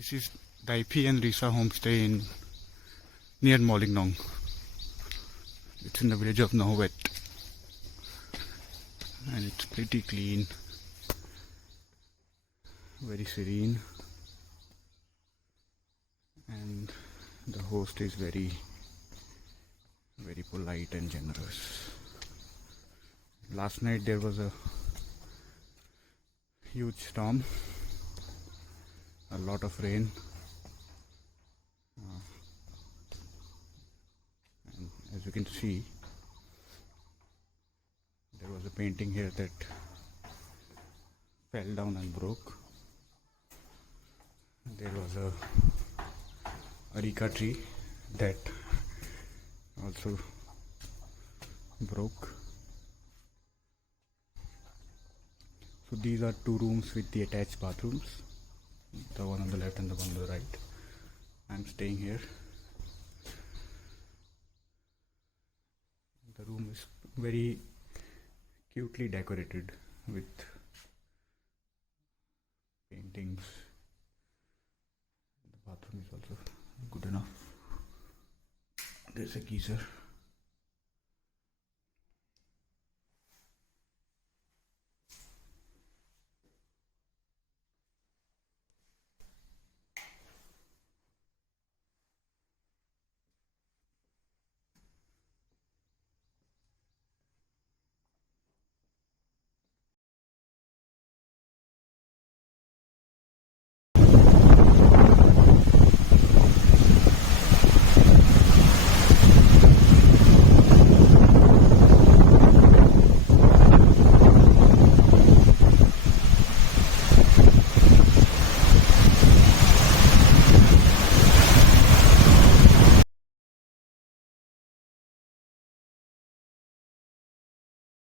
This is Deiphi and Risa Homestay in near Mawlynnong. It's in the village of Nohwet, and it's pretty clean, very serene, and the host is very polite and generous. Last night there was a huge storm, a lot of rain, and as you can see, there was a painting here that fell down and broke. There was a areca tree that also broke. So these are two rooms with the attached bathrooms, the one on the left and the one on the right. I'm staying here. The room is very cutely decorated with paintings. The bathroom is also good enough. There's a geyser.